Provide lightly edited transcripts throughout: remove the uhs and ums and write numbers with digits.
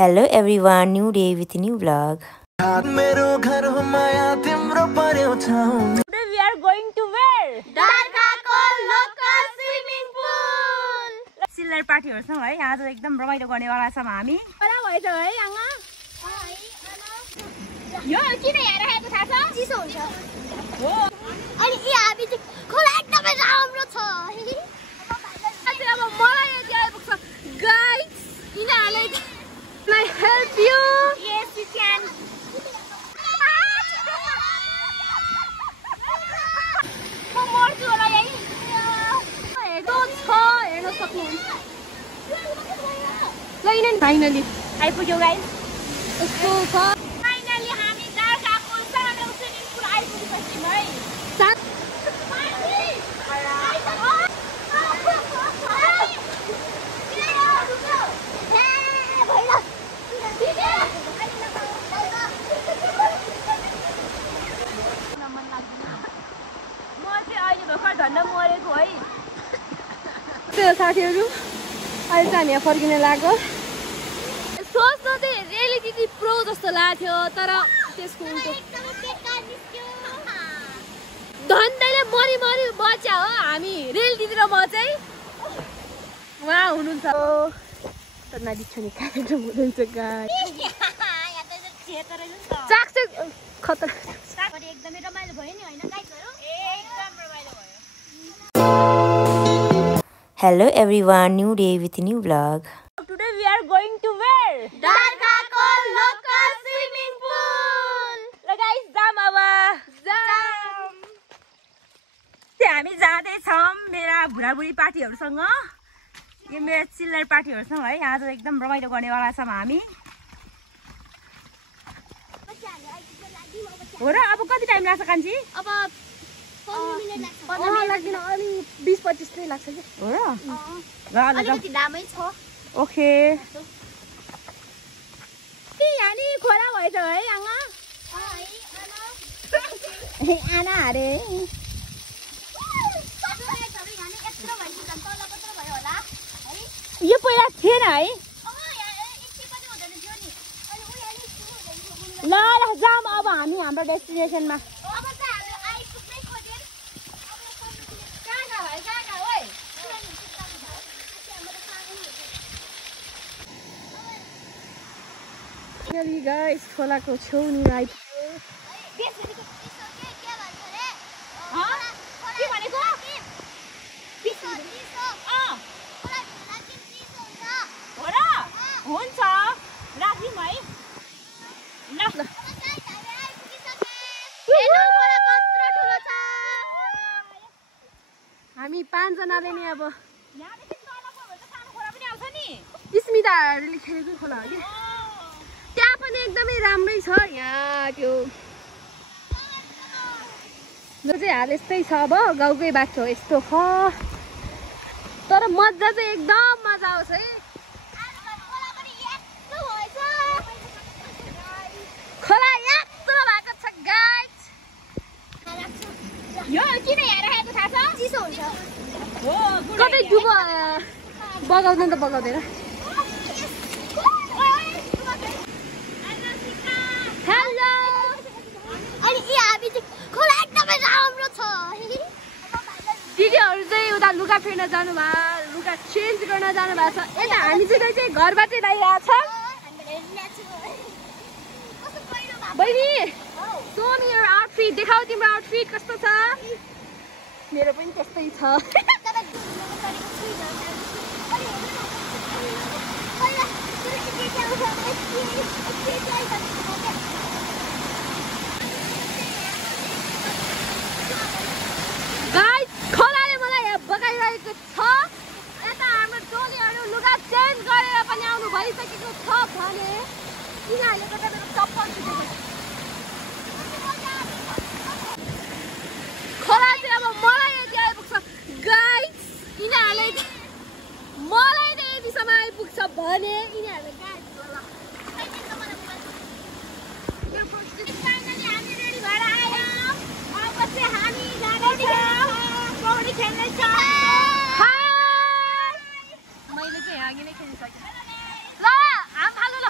Hello everyone, new day with a new vlog. Today we are going to where? Darkako local swimming pool. Chiller party हरछौं है आज एकदम रमाइलो गर्नेवाला छौं हामी कला भएछ है आङा यो किन यहाँ राखेको थाहा छ चिसो हुन्छ हो अनि यी हामी चाहिँ खोला एकदमै राम्रो छ अब मलाई यति आइपुग्छ गाइस यिनीहरुले Can I help you? Yes you can मर्छु होला यही हेर्नु छ हेर्न सक्नुहुन्छ ल यिनीहरु फाइनली आइपुग्यो गाइस यस्तो छ फाइनली हामी दार्काको सानो स्विमिङ पुल आइपुगेपछि है मरेको है त्यो साथीहरु अहिले चाहिँ यहाँ फर्किन लाग्यो सोच्दा चाहिँ रियालिटी प्रो जस्तो लाग्थ्यो तर त्यसको उल्टो धन्दैले मरि मरि बच्चा हो हामी रियालिटीतिर म चाहिँ वहाँ हुनुहुन्छ त नदिछनी कार्यक्रम हुनुहुन्छ गाइस चाक चाहिँ खतरा एकदमै रमाइलो भयो नि हैन गाइसहरु एकदम रमाइलो भयो Hello everyone, new day with a new vlog. Today we are going to where? Darkako local swimming pool. ल गाइस जाम अब जाम हामी जाँदै छौं मेरा बुढाबुढी पार्टीहरुसँग यो मेरो चिल्लर पार्टीहरुसँग है आज एकदम रमाइलो गर्नेवाला छौं हामी हो र अब कति टाइम लाग्छ कान्छी अब 15 मिनेट लाग्दैन अलि 20-25 नै लाग्छ के हो र ल अलिकति लामै छ ओके के यहाँ नि खोला भएछ है आङा आना अरे यो पहिला थिएन है ल ल जाम अब हामी हाम्रो डेस्टिनेसनमा गाइस खोलाको छेउनी आइपुग्यो हुन्छ राखिम है ल हामी 5 जनाले नि अब स्मिताहरुले खेलेको खोला हो कि त्यहाँ पनि एकदमै राम्रै छ यहाँ त्यो जो चाहिँ हाल यस्तै छ अब गाउँकै बाटो यस्तो छ तर मजा चाहिँ एकदम मजा आउँछ है खोला यत्रो भएको छ गाइस यो किन यहाँ राखेको थाहा छ चिसो हुन्छ हो कतै डुबो बगाउँदैन त बगाउँदैन हेलो अनि यी हामी चाहिँ खोला एकदमै राम्रो छ दिदीहरु चाहिँ उता लुगा फेर्न जानु भयो लुगा चेन्ज गर्न जानु भएको छ यता हामी चाहिँ घरबाटै ल्याइरहेको छ बहिनी सो मी योर आउटफिट देखाऊ तिम्रो आउटफिट कस्तो छ मेरो पनि त्यस्तै छ गाइस खोलाले मलाई यहाँ बगाइरहेको छ यता हाम्रो टोलीहरु लुगा चेन्ज गरेर पनि आउनु भइसकेको छ भने यिनीहरुले गर्दा मेरो चप्पल छुटेको खोला चाहिँ अब मलाई यति आइपुग्छ गाइस यिनीहरुले मलाई नै यतिसम्म आइपुग्छ भने यिनीहरुले गाइस होला फाइनली हामी रेडी भएर आयौँ अब चाहिँ हामी जाँदैछौँ पौडी खेल्दैछौँ मैले चाहिँ यहाँ अघि नै खेलिसकेँ ल हाम फाल्नु ल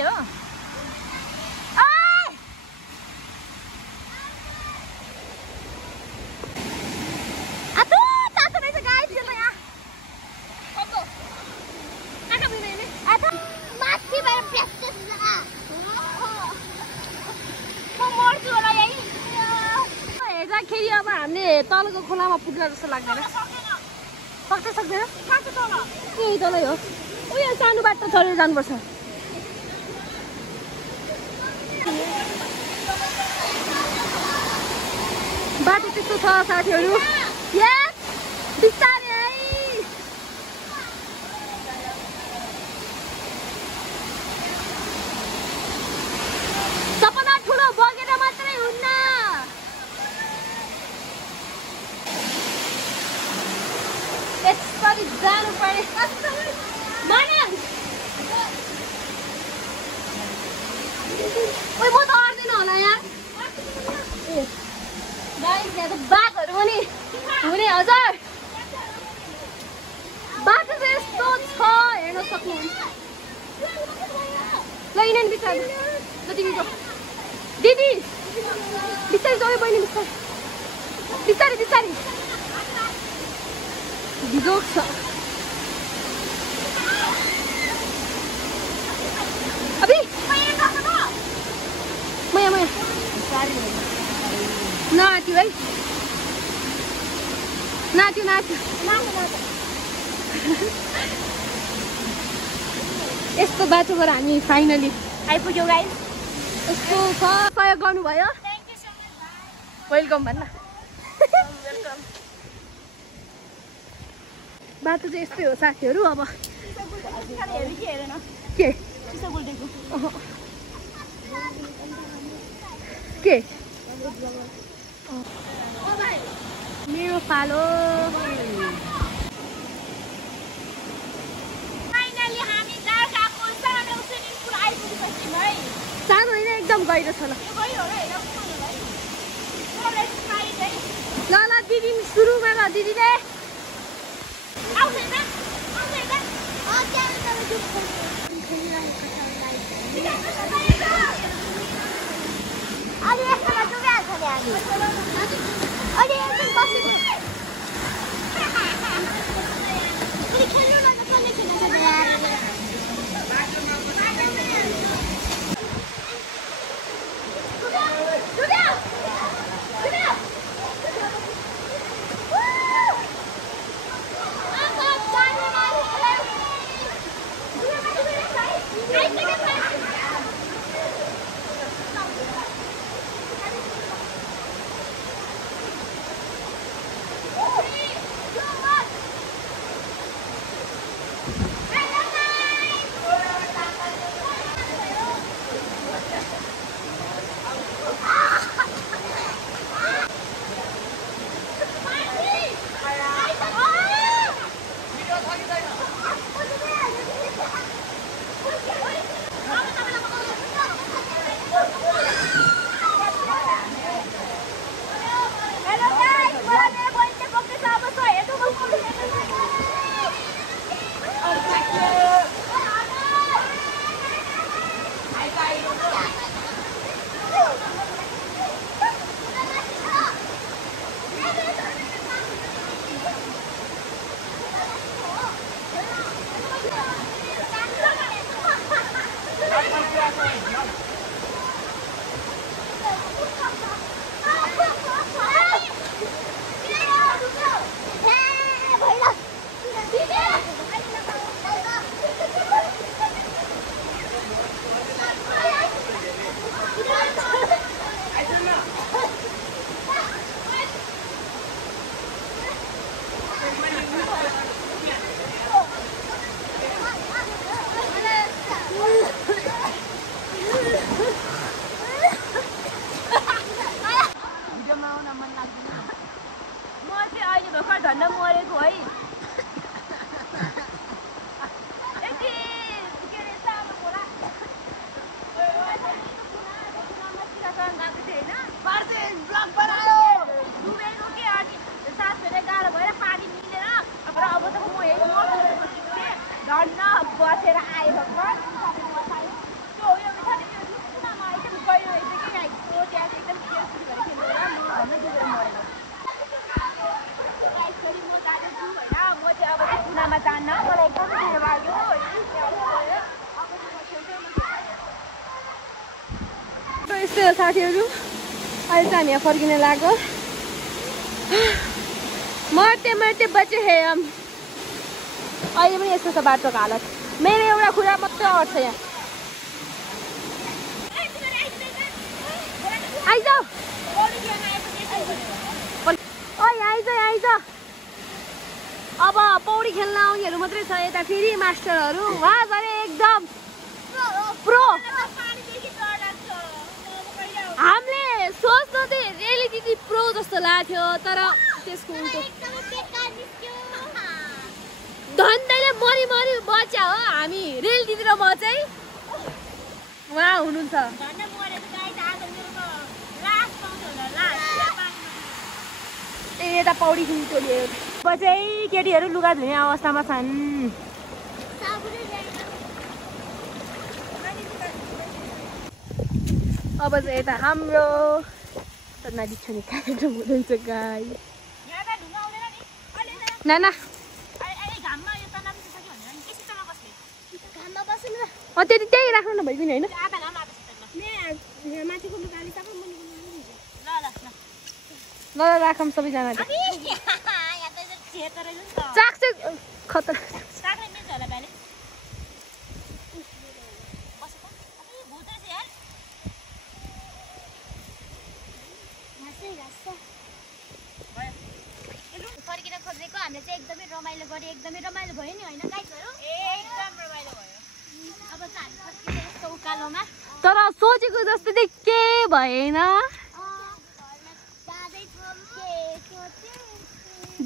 हो हेर्दाखेरि अब हामीले तलको खोलामा पुग्न जस्तो लाग्दैन सक्दैन यही तलै हो उयो सानो बाटो चढेर जानुपर्छ बाटो त्यस्तो छ साथीहरू बिस्तारै है सपना ठुलो बगेर मात्रै हुन्न यसरी जानु पर्ने ओइ म त आउँदैन होला यार गाइस यहाँ त बाघहरू पनि हुने हजुर बाटो चाहिँ यस्तो छ हेर्न सक्नुहुन्छ ल यिनीहरू बिस्तारै ल तिमी जाऊ दिदी बिस्तारै जाऊ बहिनी बिस्तारै बिस्तारै भिजोक छ अबि मया नाच्यो है नाच्यो यस्तो बाटोबाट हामी फाइनली आइपुग्यौँ गाइस यस्तो सहयोग गर्नुभयो वेलकम भन्न बाटो चाहिँ यस्तै हो साथीहरू अब के मेरो पालो सानो होइन एकदम गहिरो छ ल दिदी सुरुमा ल दिदीले साथीहरू अहिले चाहिँ हामी यहाँ फर्किन लाग्यो मर्ते मर्ते बचे है हम अहिले पनि यस्तो छ बाटोको हालत मेरो एउटा खुरा मात्रै अट्छ यहाँ आइज आइज अब पौडी खेल्न आउनेहरू मात्रै छ यता फेरि मास्टरहरू वाह गरे एकदम प्रो हामीले सोच्नु चाहिँ रेली दिदी प्रो जस्तो लाग्थ्यो तर त्यसको उल्टो धन्दैले मरि मरि बच्या हो हामी रेल दिदी र म चाहिँ उहाँ हुनुहुन्छ यता पौडी खेल्नु टोलियो अब चाहिँ केटीहरू लुगा धुने अवस्थामा छन् अब चाहिँ यता हाम्रो नजिक कार्यक्रम हुँदैछ गाई नाना त्यति त्यही राख्नु न भइदिने होइन ल राखौँ सबैजनाले चाक चाहिँ खतरा फर्किन खोजेको हामीले चाहिँ एकदमै रमाइलो गरे एकदमै रमाइलो भयो नि होइन गाइजहरु एकदम रमाइलो भयो अब चाहिँ हामी फर्किने यस्तो उकालोमा तर सोचेको जस्तो चाहिँ के भएन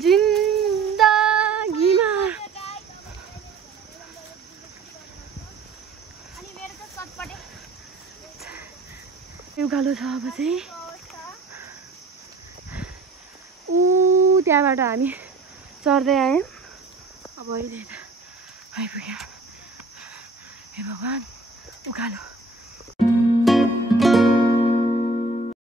जिन्दगीमा अनि मेरो चाहिँ सटपटे उकालो छ अब चाहिँ त्यहाँबाट हामी चढ्दै आयौँ अब अहिले आइपुग्यौँ हे भगवान् उकालो